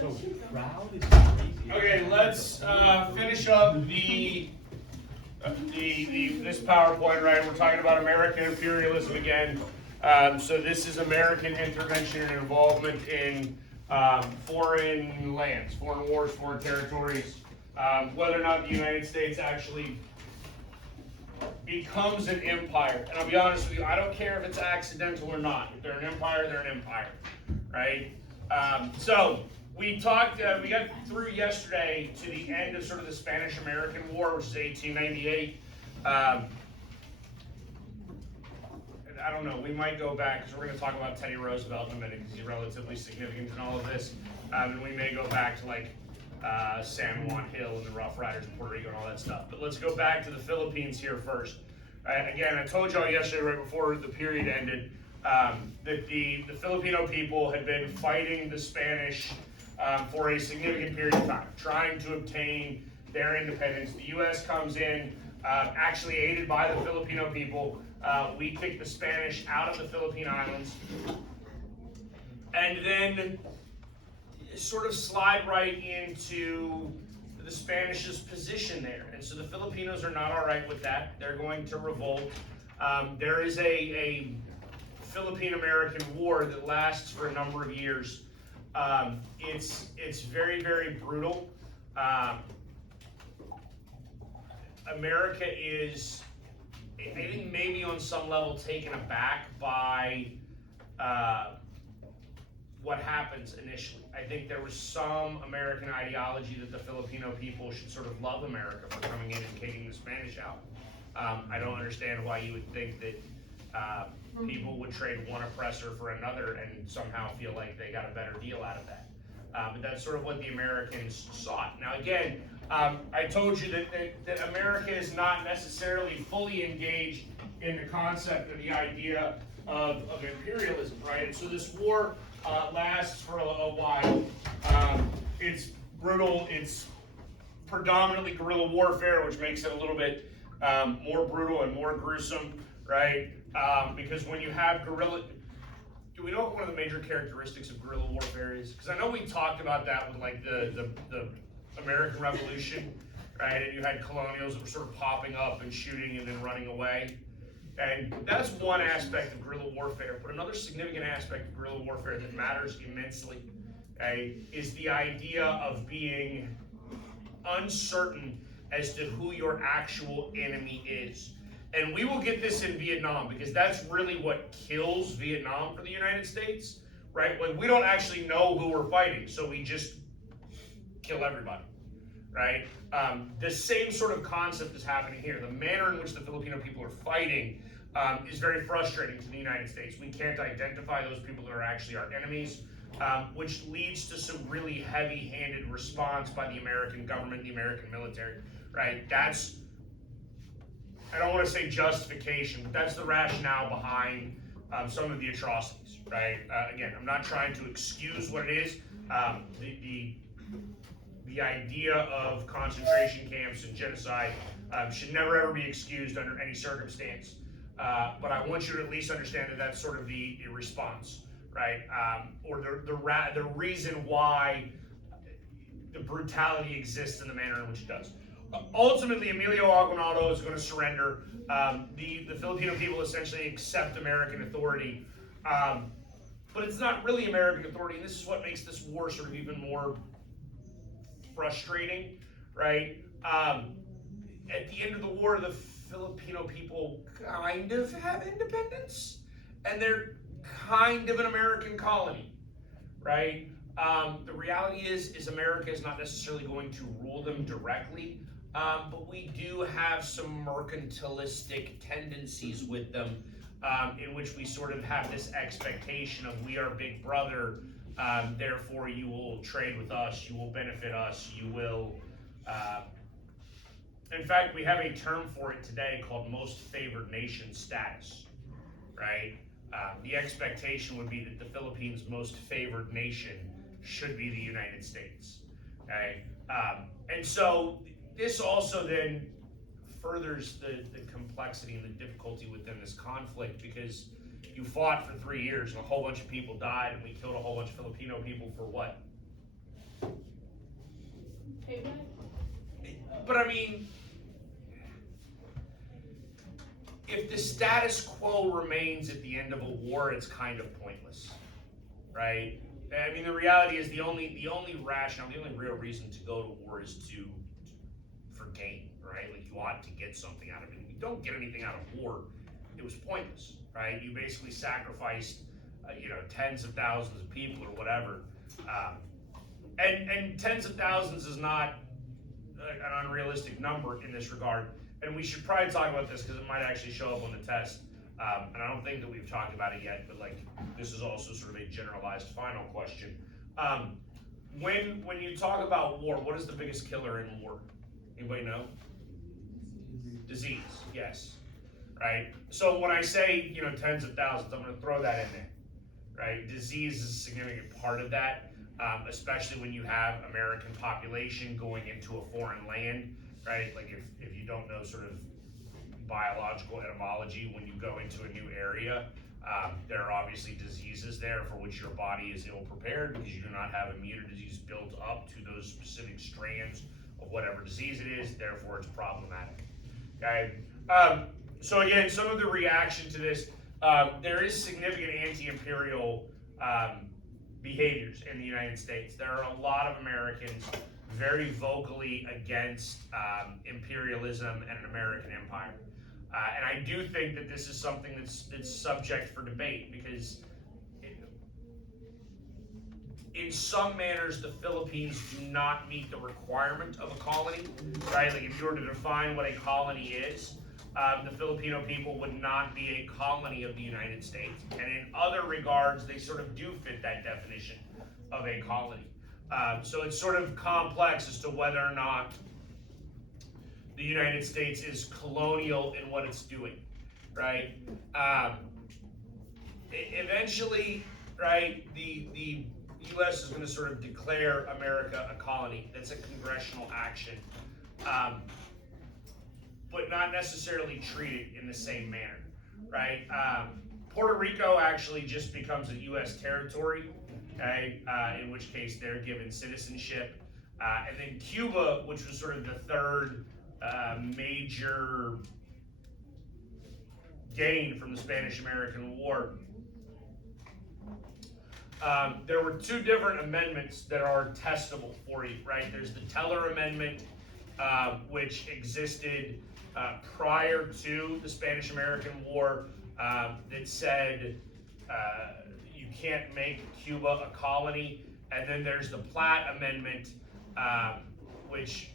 so proud is crazy. Okay, let's finish up this PowerPoint, right? We're talking about American imperialism again. So this is American intervention and involvement in foreign lands, foreign wars, foreign territories. Whether or not the United States actually becomes an empire. And I'll be honest with you, I don't care if it's accidental or not. If they're an empire, they're an empire, right? So we got through yesterday to the end of sort of the Spanish-American War, which is 1898. I don't know, we might go back, because we're going to talk about Teddy Roosevelt in a minute, because he's relatively significant in all of this. And we may go back to like San Juan Hill and the Rough Riders of Puerto Rico and all that stuff. But let's go back to the Philippines here first. Again, I told y'all yesterday, right before the period ended, that the Filipino people had been fighting the Spanish for a significant period of time, trying to obtain their independence. The U.S. comes in, actually aided by the Filipino people. We kick the Spanish out of the Philippine Islands, and then sort of slide right into the Spanish's position there. And so the Filipinos are not all right with that. They're going to revolt. There is a Philippine-American War that lasts for a number of years. It's very, very brutal. America is, I think, maybe on some level taken aback by what happens initially. I think there was some American ideology that the Filipino people should sort of love America for coming in and kicking the Spanish out. I don't understand why you would think that people would trade one oppressor for another and somehow feel like they got a better deal out of that. But that's sort of what the Americans sought. Now again, I told you that America is not necessarily fully engaged in the concept of the idea of imperialism, right? And so this war lasts for a while. It's brutal. It's predominantly guerrilla warfare, which makes it a little bit more brutal and more gruesome, right? Because when you have guerrilla, do we know what one of the major characteristics of guerrilla warfare is? Because I know we talked about that with like the American Revolution, right? And you had colonials that were sort of popping up and shooting and then running away. And that's one aspect of guerrilla warfare. But another significant aspect of guerrilla warfare that matters immensely, okay, is the idea of being uncertain as to who your actual enemy is. And we will get this in Vietnam, because that's really what kills Vietnam for the United States, right? When we don't actually know who we're fighting, so we just kill everybody, right? The same sort of concept is happening here. The manner in which the Filipino people are fighting is very frustrating to the United States. We can't identify those people that are actually our enemies, which leads to some really heavy-handed response by the American government, the American military, right? That's, I don't want to say justification, but that's the rationale behind some of the atrocities, right? Again, I'm not trying to excuse what it is. The idea of concentration camps and genocide should never ever be excused under any circumstance. But I want you to at least understand that that's sort of the response, right? Or the reason why the brutality exists in the manner in which it does. Ultimately, Emilio Aguinaldo is going to surrender. The Filipino people essentially accept American authority. But it's not really American authority, and this is what makes this war sort of even more frustrating, right? At the end of the war, the Filipino people kind of have independence, and they're kind of an American colony, right? The reality is America is not necessarily going to rule them directly, but we do have some mercantilistic tendencies with them, in which we sort of have this expectation of we are big brother, therefore you will trade with us, you will benefit us, you will... in fact, we have a term for it today called most favored nation status, right? The expectation would be that the Philippines' most favored nation should be the United States, okay? And so this also then furthers the complexity and the difficulty within this conflict, because you fought for 3 years and a whole bunch of people died, and we killed a whole bunch of Filipino people for what? Payback? But I mean, if the status quo remains at the end of a war, it's kind of pointless, right? I mean, the reality is the only rationale, the only real reason to go to war is for gain, right? Like, you ought to get something out of it. If you don't get anything out of war, it was pointless, right? You basically sacrificed, tens of thousands of people or whatever. And tens of thousands is not an unrealistic number in this regard. And we should probably talk about this because it might actually show up on the test. And I don't think that we've talked about it yet, but this is also sort of a generalized final question. When you talk about war, what is the biggest killer in war? Anybody know? Disease, yes. Right? So when I say, tens of thousands, I'm going to throw that in there. Right? Disease is a significant part of that, especially when you have American population going into a foreign land. Right? Like, if you don't know sort of biological etymology, when you go into a new area, there are obviously diseases there for which your body is ill prepared because you do not have immunities built up to those specific strands of whatever disease it is, therefore it's problematic. Okay? So again, some of the reaction to this, there is significant anti-imperial behaviors in the United States. There are a lot of Americans very vocally against imperialism and an American empire. And I do think that this is something that's subject for debate because in some manners, the Philippines do not meet the requirement of a colony, right? Like, if you were to define what a colony is, the Filipino people would not be a colony of the United States. And in other regards, they sort of do fit that definition of a colony. So it's sort of complex as to whether or not the United States is colonial in what it's doing, right? Eventually, right, the U.S. is going to sort of declare America a colony. That's a congressional action, but not necessarily treated in the same manner, right? Puerto Rico actually just becomes a U.S. territory, okay, in which case they're given citizenship. And then Cuba, which was sort of the third major gain from the Spanish-American War, there were two different amendments that are testable for you, right? There's the Teller Amendment, which existed prior to the Spanish-American War, that said you can't make Cuba a colony. And then there's the Platt Amendment, which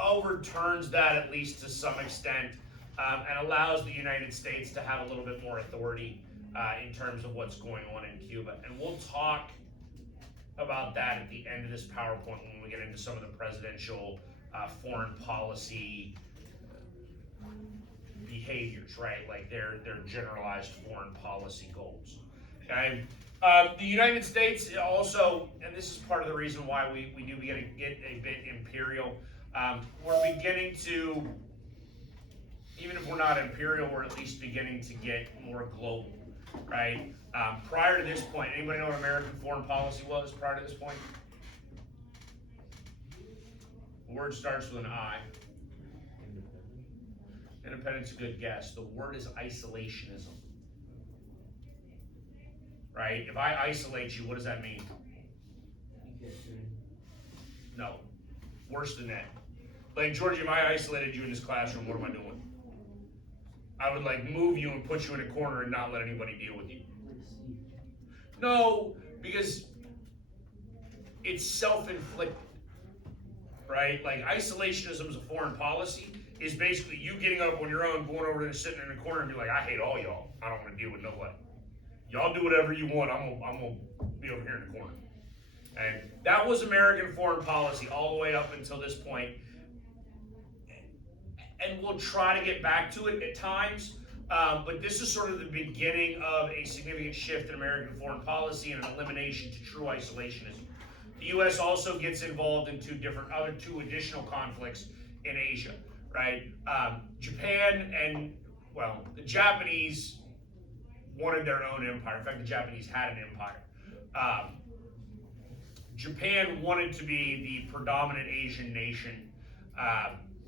overturns that at least to some extent, and allows the United States to have a little bit more authority in terms of what's going on in Cuba. And we'll talk about that at the end of this PowerPoint when we get into some of the presidential foreign policy behaviors, right? Like their generalized foreign policy goals. Okay. The United States also, and this is part of the reason why we do get a bit imperial. We're beginning to, even if we're not imperial, we're at least beginning to get more global, right? Prior to this point, anybody know what American foreign policy was prior to this point? The word starts with an I. Independence, a good guess. The word is isolationism. Right? If I isolate you, what does that mean? No. Worse than that. Like, Georgie, if I isolated you in this classroom, what am I doing? I would move you and put you in a corner and not let anybody deal with you. No, because it's self-inflicted, right? Like, isolationism as a foreign policy is basically you getting up on your own, going over there and sitting in a corner and be like, I hate all y'all. I don't want to deal with nobody. Y'all do whatever you want. I'm gonna be over here in the corner. And that was American foreign policy all the way up until this point. And we'll try to get back to it at times, but this is sort of the beginning of a significant shift in American foreign policy and an elimination to true isolationism. The U.S. also gets involved in two additional conflicts in Asia, right? Japan and, well, the Japanese wanted their own empire. In fact, the Japanese had an empire. Japan wanted to be the predominant Asian nation.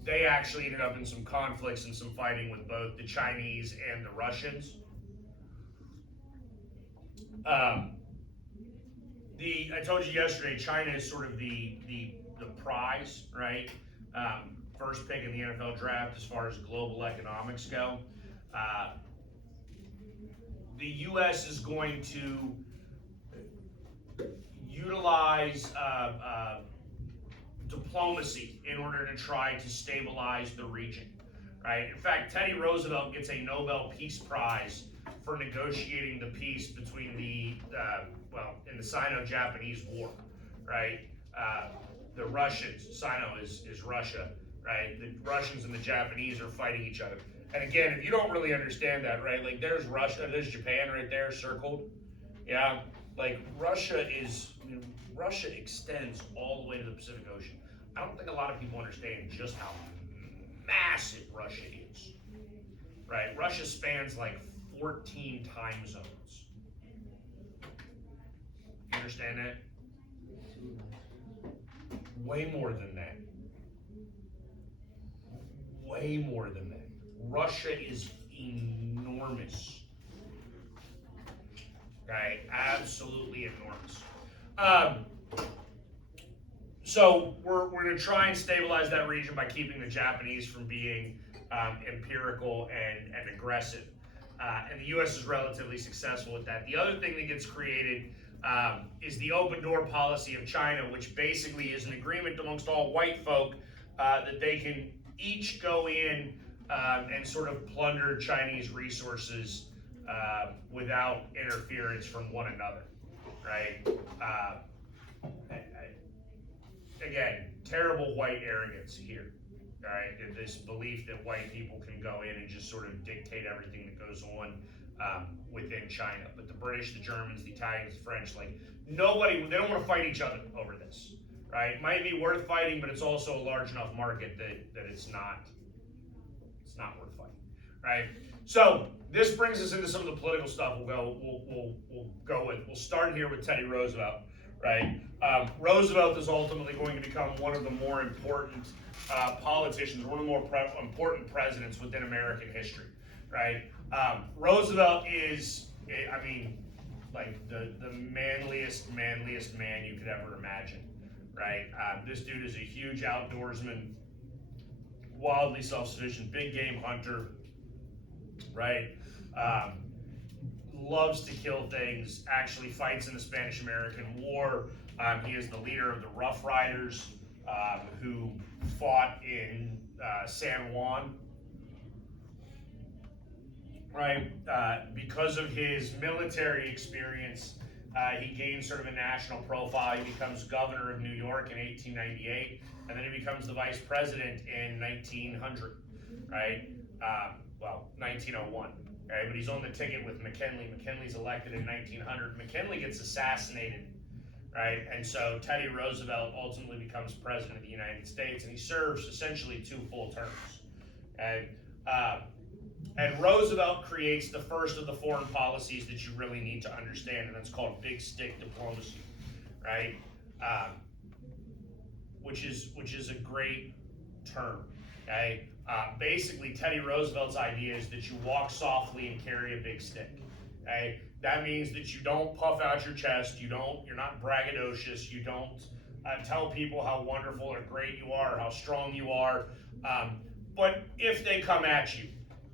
They actually ended up in some conflicts and some fighting with both the Chinese and the Russians. I told you yesterday, China is sort of the prize, right? First pick in the NFL draft as far as global economics go. The U.S. is going to utilize diplomacy in order to try to stabilize the region, right? In fact, Teddy Roosevelt gets a Nobel Peace Prize for negotiating the peace between in the Sino-Japanese War, right? The Russians, Sino is Russia, right? The Russians and the Japanese are fighting each other. And again, if you don't really understand that, right? Like there's Russia, there's Japan right there circled. Yeah, like Russia extends all the way to the Pacific Ocean. I don't think a lot of people understand just how massive Russia is, right? Russia spans like 14 time zones. You understand that? Way more than that. Way more than that. Russia is enormous. Okay, absolutely enormous. So we're going to try and stabilize that region by keeping the Japanese from being empirical and aggressive. And the U.S. is relatively successful with that. The other thing that gets created is the open door policy of China, which basically is an agreement amongst all white folk that they can each go in and sort of plunder Chinese resources without interference from one another, right? Again, terrible white arrogance here, right? This belief that white people can go in and just sort of dictate everything that goes on within China. But the British, the Germans, the Italians, the French, like nobody, they don't want to fight each other over this, right? It might be worth fighting, but it's also a large enough market that it's not worth fighting, right? So this brings us into some of the political stuff we'll go with. We'll start here with Teddy Roosevelt, right? Roosevelt is ultimately going to become one of the more important politicians, one of the more important presidents within American history, right? Roosevelt is, I mean, like the manliest man you could ever imagine, right? This dude is a huge outdoorsman, wildly self-sufficient, big game hunter, right? Loves to kill things, actually fights in the Spanish-American War. He is the leader of the Rough Riders who fought in San Juan, right? Because of his military experience, he gains sort of a national profile. He becomes governor of New York in 1898, and then he becomes the vice president in 1900, right? 1901. Right, but he's on the ticket with McKinley. McKinley's elected in 1900. McKinley gets assassinated, right? And so Teddy Roosevelt ultimately becomes president of the United States, and he serves essentially 2 full terms. Okay? And Roosevelt creates the first of the foreign policies that you really need to understand, and that's called big stick diplomacy, right? Which is a great term. Okay? Basically, Teddy Roosevelt's idea is that you walk softly and carry a big stick. Okay? That means that you don't puff out your chest, you're not braggadocious, you don't tell people how wonderful or great you are, or how strong you are. But if they come at you,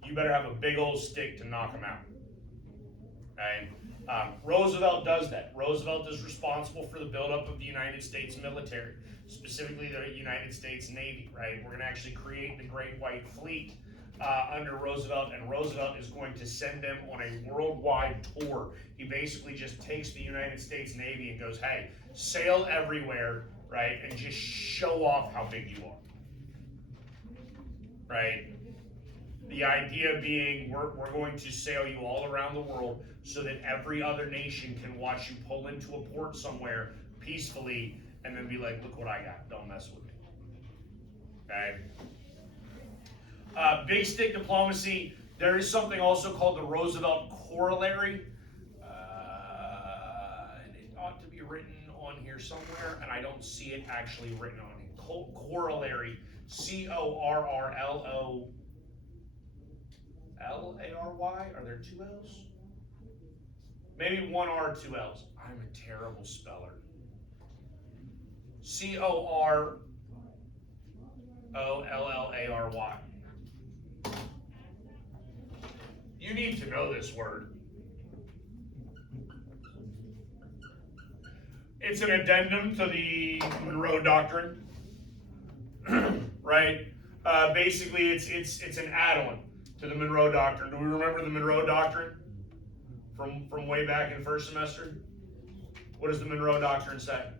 you better have a big old stick to knock them out. Okay? Roosevelt does that. Roosevelt is responsible for the buildup of the United States military, specifically the United States Navy, right? We're going to actually create the Great White Fleet under Roosevelt, and Roosevelt is going to send them on a worldwide tour. He basically just takes the United States Navy and goes, hey, sail everywhere, right, and just show off how big you are, right? The idea being we're going to sail you all around the world so that every other nation can watch you pull into a port somewhere peacefully and then be like, look what I got, don't mess with me. Okay? Big stick diplomacy, there is something also called the Roosevelt Corollary. It ought to be written on here here somewhere, and I don't see it actually written on it. Corollary, Corolary. Are there two L's? Maybe one R, two L's. I'm a terrible speller. Corolary. You need to know this word. It's an addendum to the Monroe Doctrine, right? Basically, it's an add-on to the Monroe Doctrine. Do we remember the Monroe Doctrine from way back in first semester? What does the Monroe Doctrine say?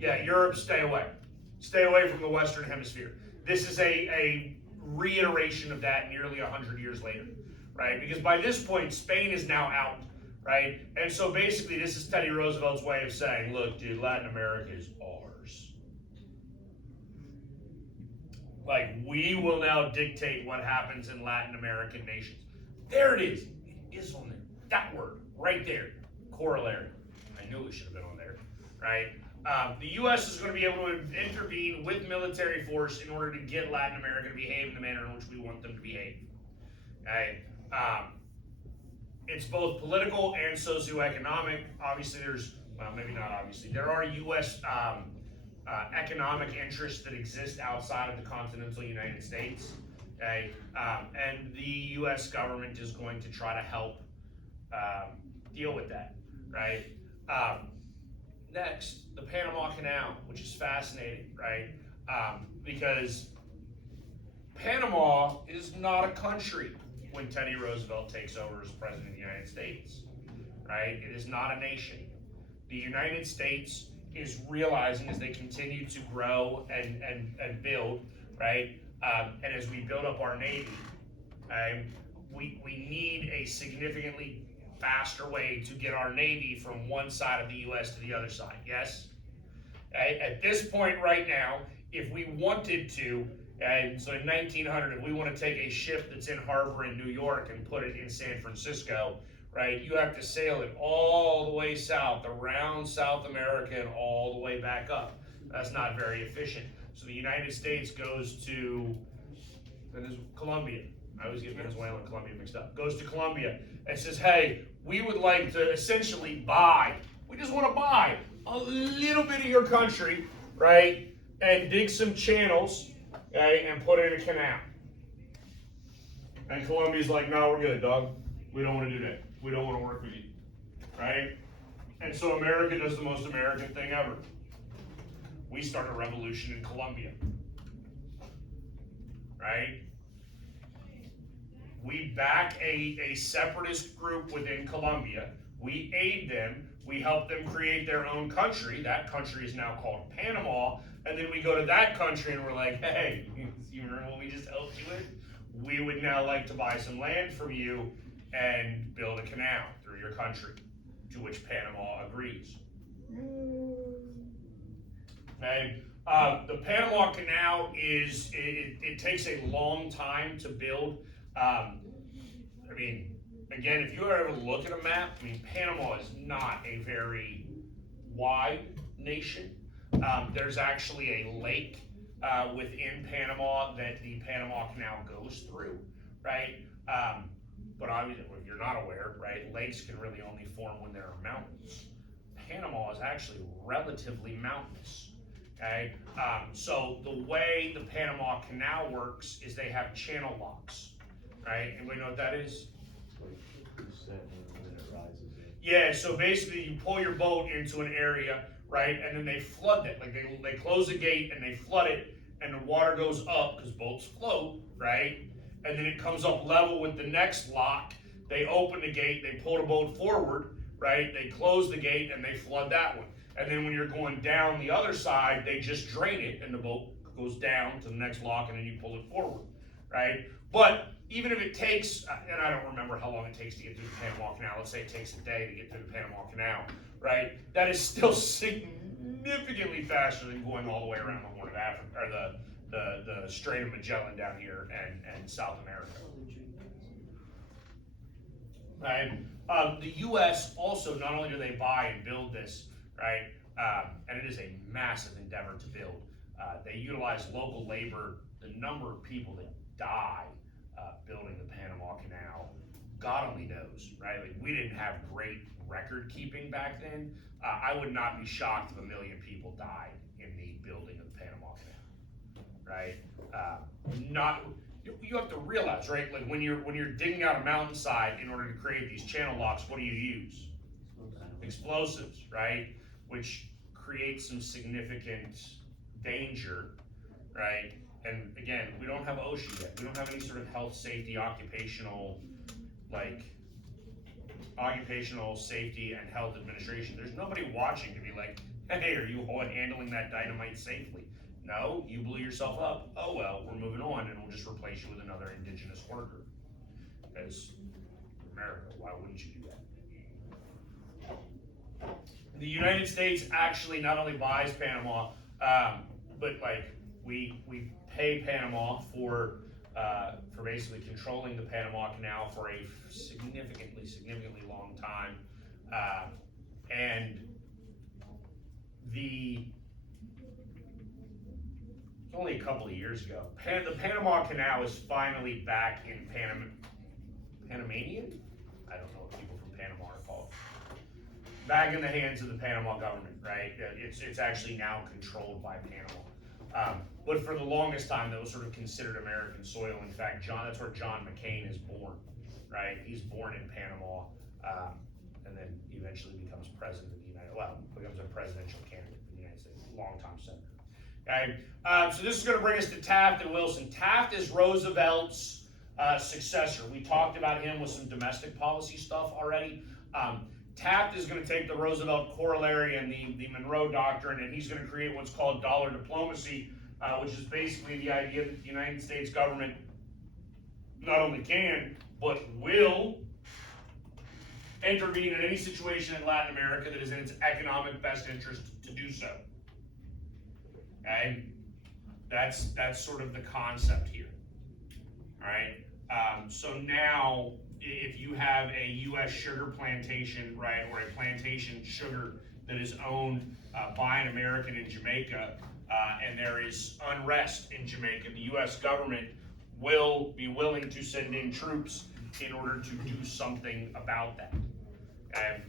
Yeah, Europe, stay away. Stay away from the Western Hemisphere. This is a reiteration of that nearly 100 years later, right? Because by this point, Spain is now out, right? And so basically, this is Teddy Roosevelt's way of saying, look, dude, Latin America is ours. Like, we will now dictate what happens in Latin American nations. There it is. It is on there. That word, right there. Corollary. I knew it should have been on there, right? The U.S. is going to be able to intervene with military force in order to get Latin America to behave in the manner in which we want them to behave. Okay? It's both political and socioeconomic. Obviously, maybe not obviously. There are U.S. Economic interests that exist outside of the continental United States. Okay? And the U.S. government is going to try to help deal with that, right? Next, the Panama Canal, which is fascinating, right? Because Panama is not a country when Teddy Roosevelt takes over as president of the United States, right? It is not a nation. The United States is realizing as they continue to grow and build, right? And as we build up our Navy, we need a significantly faster way to get our Navy from one side of the U.S. to the other side, yes? At this point right now, if we wanted to, so in 1900, if we want to take a ship that's in harbor in New York and put it in San Francisco, right, you have to sail it all the way south, around South America and all the way back up. That's not very efficient. So the United States goes to Colombia. I always get Venezuela and Colombia mixed up. Goes to Colombia and says, hey, we would like to essentially buy, we just want to buy a little bit of your country, right, and dig some channels, okay, and put in a canal. And Colombia's like, no, we're good, dog. We don't want to do that. We don't want to work with you, right? And so America does the most American thing ever. We start a revolution in Colombia, right? We back a separatist group within Colombia. We aid them. We help them create their own country. That country is now called Panama. And then we go to that country and we're like, hey, you remember what we just helped you with? We would now like to buy some land from you and build a canal through your country, to which Panama agrees. Okay. The Panama Canal it takes a long time to build. I mean, again, if you ever look at a map, I mean, Panama is not a very wide nation. There's actually a lake within Panama that the Panama Canal goes through, right? But obviously, if you're not aware, right, lakes can really only form when there are mountains. Panama is actually relatively mountainous. Okay, so the way the Panama Canal works is they have channel locks, right? Anybody know what that is? Yeah, so basically you pull your boat into an area, right, and then they flood it. Like they close a gate and they flood it, and the water goes up because boats float, right? And then it comes up level with the next lock. They open the gate, they pull the boat forward, right? They close the gate and they flood that one. And then when you're going down the other side, they just drain it and the boat goes down to the next lock and then you pull it forward, right? But even if it takes, and I don't remember how long it takes to get through the Panama Canal, let's say it takes a day to get through the Panama Canal, right? That is still significantly faster than going all the way around the Horn of Africa, or the Strait of Magellan down here and South America. right? The U.S. also, not only do they buy and build this, right, and it is a massive endeavor to build. They utilize local labor. The number of people that die building the Panama Canal, God only knows, right? Like, we didn't have great record keeping back then. I would not be shocked if 1 million people died in the building of the Panama Canal, right? Not you have to realize, right? Like, when you're digging out a mountainside in order to create these channel locks, what do you use? Explosives, right? Which creates some significant danger, right? And again, we don't have OSHA yet. We don't have any sort of health, safety, occupational safety and health administration. There's nobody watching to be like, hey, are you handling that dynamite safely? No, you blew yourself up. Oh well, we're moving on, and we'll just replace you with another indigenous worker. Because America, why wouldn't you do that? The United States actually not only buys Panama, but like we pay Panama for basically controlling the Panama Canal for a significantly long time, and only a couple of years ago, the Panama Canal is finally back in Panamanian? I don't know what people from Panama are called. Back in the hands of the Panama government, right? It's actually now controlled by Panama. But for the longest time, that was sort of considered American soil. In fact, that's where John McCain is born, right? He's born in Panama, and then eventually becomes president of the becomes a presidential candidate for the United States, long-time senator. Okay, so this is going to bring us to Taft and Wilson. Taft is Roosevelt's successor. We talked about him with some domestic policy stuff already. Taft is going to take the Roosevelt corollary and the Monroe Doctrine, and he's going to create what's called dollar diplomacy, which is basically the idea that the United States government not only can, but will intervene in any situation in Latin America that is in its economic best interest to do so. Okay? That's sort of the concept here. All right? So now, if you have a U.S. sugar plantation, right, or a plantation sugar that is owned by an American in Jamaica, and there is unrest in Jamaica, the U.S. government will be willing to send in troops in order to do something about that. Okay?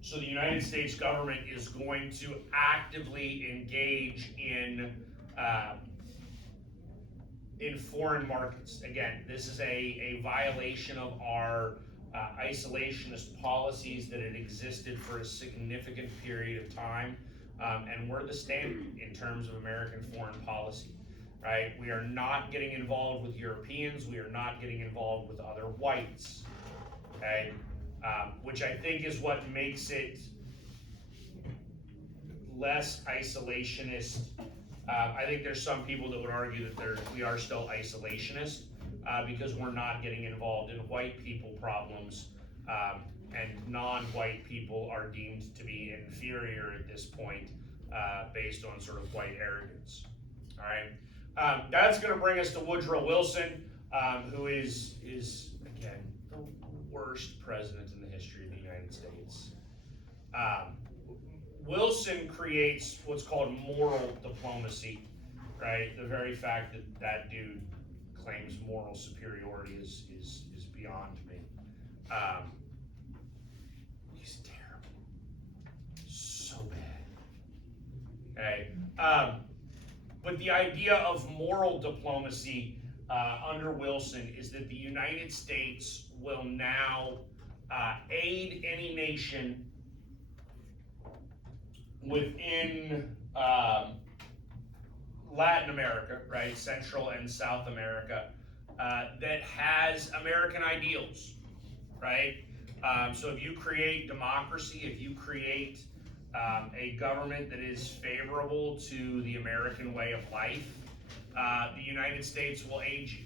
So the United States government is going to actively engage in foreign markets. Again, this is a violation of our isolationist policies that had existed for a significant period of time, and we're the standard in terms of American foreign policy, right? We are not getting involved with Europeans. We are not getting involved with other whites, okay? Which I think is what makes it less isolationist. I think there's some people that would argue that we are still isolationist because we're not getting involved in white people problems, and non-white people are deemed to be inferior at this point based on sort of white arrogance. All right, that's going to bring us to Woodrow Wilson, who is again the worst president in the history of the United States. Wilson creates what's called moral diplomacy, right? The very fact that that dude claims moral superiority is beyond me. He's terrible. So bad. Okay? But the idea of moral diplomacy under Wilson is that the United States will now aid any nation within Latin America, right, Central and South America, that has American ideals, right? So if you create democracy, if you create a government that is favorable to the American way of life, the United States will aid you.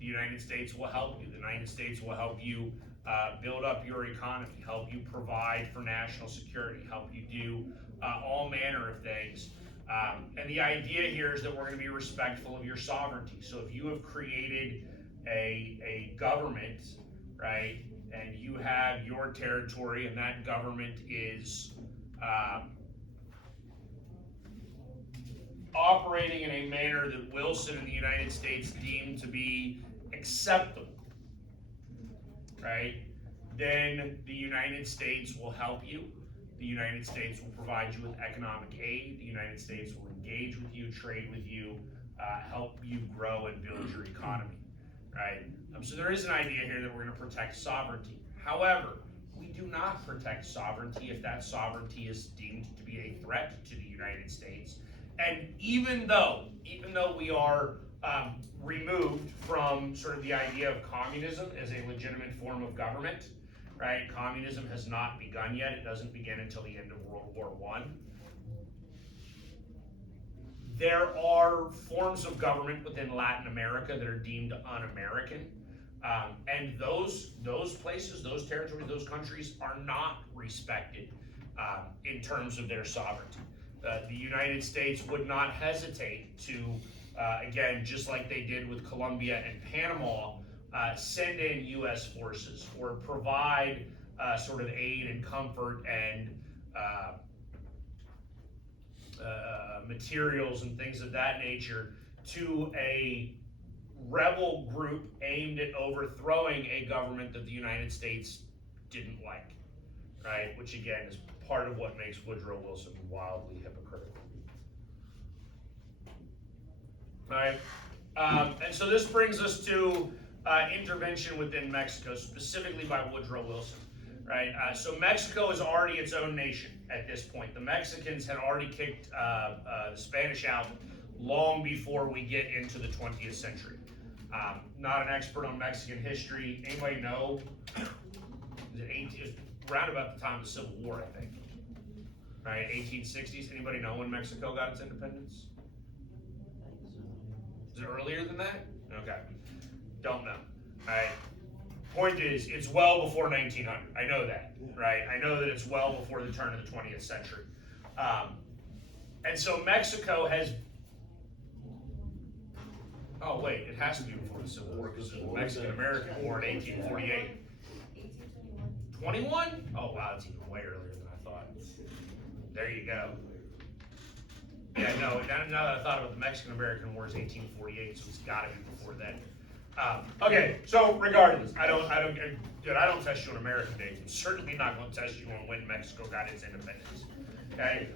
The United States will help you. The United States will help you build up your economy, help you provide for national security, help you do all manner of things. And the idea here is that we're going to be respectful of your sovereignty. So if you have created a government, right, and you have your territory, and that government is operating in a manner that Wilson and the United States deemed to be acceptable, right, then the United States will help you. The United States will provide you with economic aid. The United States will engage with you, trade with you, help you grow and build your economy, right? So there is an idea here that we're going to protect sovereignty. However, we do not protect sovereignty if that sovereignty is deemed to be a threat to the United States. And even though we are removed from sort of the idea of communism as a legitimate form of government, right? Communism has not begun yet. It doesn't begin until the end of World War I. There are forms of government within Latin America that are deemed un-American. And those places, those territories, those countries are not respected in terms of their sovereignty. The United States would not hesitate to, again, just like they did with Colombia and Panama, send in U.S. forces or provide sort of aid and comfort and materials and things of that nature to a rebel group aimed at overthrowing a government that the United States didn't like, right? Which again is part of what makes Woodrow Wilson wildly hypocritical. All right, and so this brings us to intervention within Mexico, specifically by Woodrow Wilson, right? So Mexico is already its own nation at this point. The Mexicans had already kicked the Spanish out long before we get into the 20th century. Not an expert on Mexican history. Anybody know? It was around about the time of the Civil War, I think. Right, 1860s. Anybody know when Mexico got its independence? Is it earlier than that? Okay. Don't know. All right. Point is, it's well before 1900. I know that, right? I know that it's well before the turn of the 20th century. And so Mexico has. Oh wait, it has to be before the Civil War because there's the Mexican-American War in 1848. 21? Oh wow, it's even way earlier than I thought. There you go. Yeah, no. Now that I thought about the Mexican-American War is 1848, so it's got to be before then. Okay, so regardless, I don't test you on American dates. I'm certainly not going to test you on when Mexico got its independence. Okay.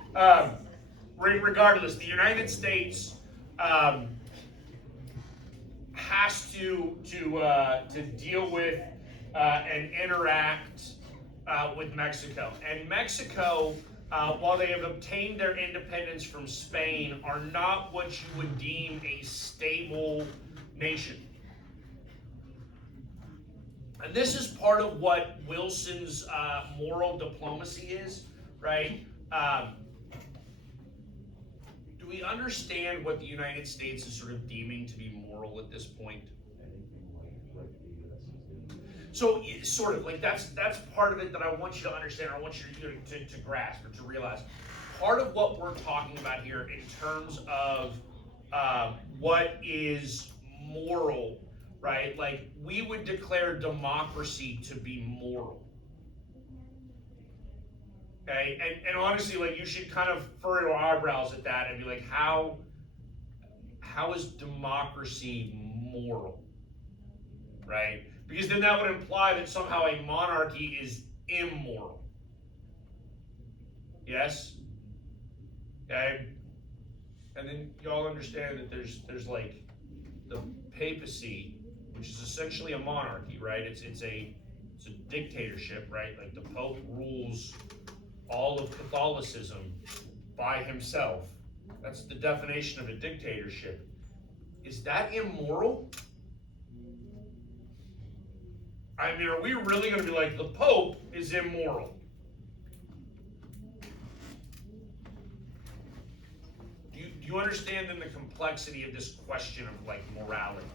Regardless, the United States has to deal with and interact with Mexico. And Mexico, while they have obtained their independence from Spain, are not what you would deem a stable nation. And this is part of what Wilson's moral diplomacy is, right? Do we understand what the United States is sort of deeming to be moral at this point? So, sort of, like that's part of it that I want you to understand, or I want you to grasp or to realize. Part of what we're talking about here in terms of what is moral, right? Like, we would declare democracy to be moral. Okay? And honestly, like, you should kind of furrow your eyebrows at that and be like, how is democracy moral? Right? Because then that would imply that somehow a monarchy is immoral. Yes? Okay? And then y'all understand that there's like the papacy, which is essentially a monarchy, right? It's a dictatorship, right? Like the Pope rules all of Catholicism by himself. That's the definition of a dictatorship. Is that immoral? I mean, are we really going to be like, the Pope is immoral? Do you understand then the complexity of this question of like morality,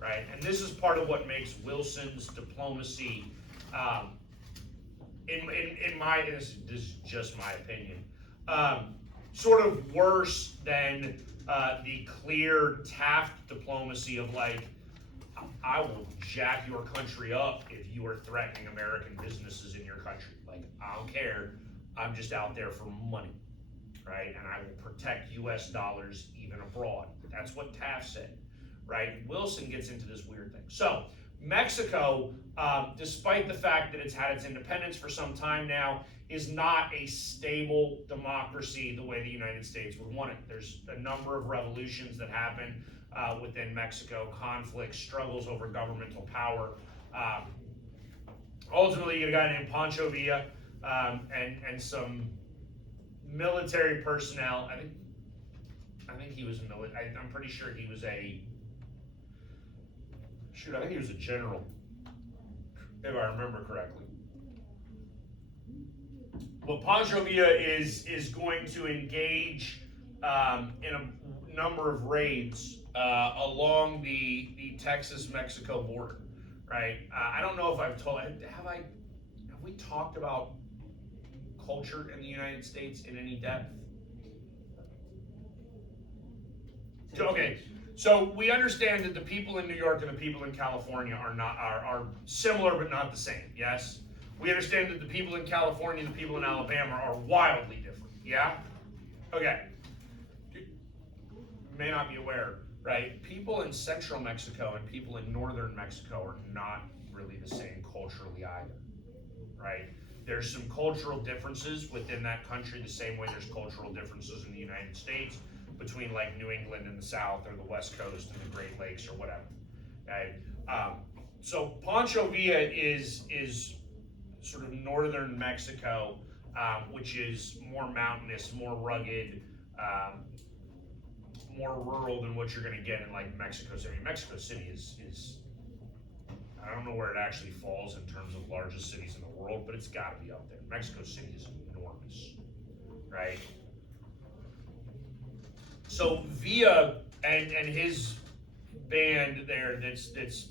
right? And this is part of what makes Wilson's diplomacy, this is just my opinion, sort of worse than the clear Taft diplomacy of like, I will jack your country up if you are threatening American businesses in your country. Like, I don't care, I'm just out there for money, right? And I will protect US dollars even abroad. That's what Taft said, right? Wilson gets into this weird thing. So, Mexico, despite the fact that it's had its independence for some time now, is not a stable democracy the way the United States would want it. There's a number of revolutions that happen within Mexico, conflicts, struggles over governmental power. Ultimately, you get a guy named Pancho Villa and some military personnel. I think he was a military. I'm pretty sure he was a. Shoot, I think he was a general, if I remember correctly. Well, Pancho Villa is going to engage in a number of raids along the Texas-Mexico border, right? I don't know if I've have we talked about culture in the United States in any depth? Okay, so we understand that the people in New York and the people in California are similar but not the same. Yes, we understand that the people in California and the people in Alabama are wildly different. Yeah, okay. You may not be aware, right? People in central Mexico and people in northern Mexico are not really the same culturally either, right? There's some cultural differences within that country, the same way there's cultural differences in the United States between like New England and the South, or the West Coast and the Great Lakes, or whatever. Okay? So Pancho Villa is sort of northern Mexico, which is more mountainous, more rugged, more rural than what you're going to get in like Mexico City. Mexico City is I don't know where it actually falls in terms of largest cities in the world, but it's got to be up there. Mexico City is enormous, right? So Villa and his band there that's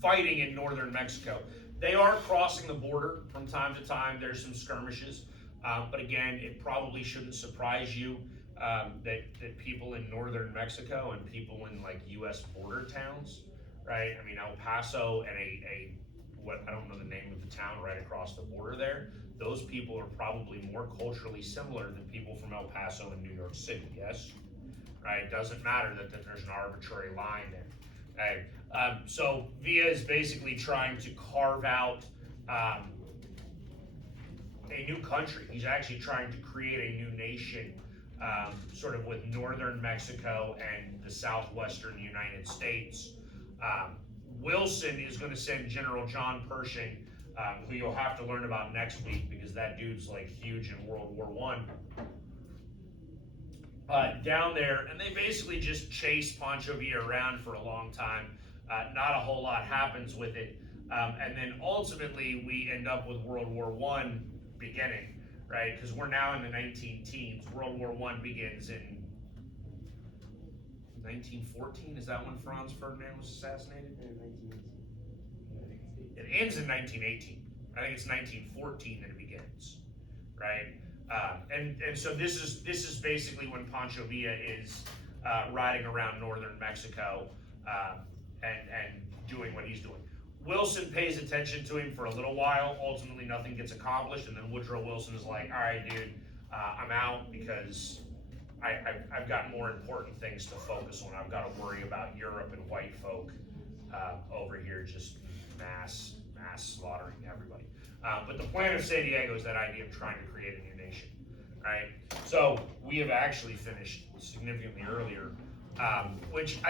fighting in northern Mexico, they are crossing the border from time to time. There's some skirmishes, but again, it probably shouldn't surprise you that people in northern Mexico and people in like U.S. border towns, right? I mean, El Paso and what I don't know the name of the town right across the border there. Those people are probably more culturally similar than people from El Paso and New York City. Yes, right. It doesn't matter that there's an arbitrary line there. Okay. So Villa is basically trying to carve out a new country. He's actually trying to create a new nation, sort of with northern Mexico and the southwestern United States. Wilson is going to send General John Pershing, who you'll have to learn about next week because that dude's like huge in World War I, down there, and they basically just chase Pancho Villa around for a long time. Not a whole lot happens with it, and then ultimately we end up with World War I beginning, right? Because we're now in the 19 teens. World War I begins in 1914. Is that when Franz Ferdinand was assassinated? It ends in 1918. I think it's 1914 that it begins, right? And so this is basically when Pancho Villa is riding around northern Mexico and doing what he's doing. Wilson pays attention to him for a little while. Ultimately, nothing gets accomplished, and then Woodrow Wilson is like, "All right, dude, I'm out because I've got more important things to focus on. I've got to worry about Europe and white folk over here just mass slaughtering everybody." But the plan of San Diego is that idea of trying to create a new nation, right? So we have actually finished significantly earlier, which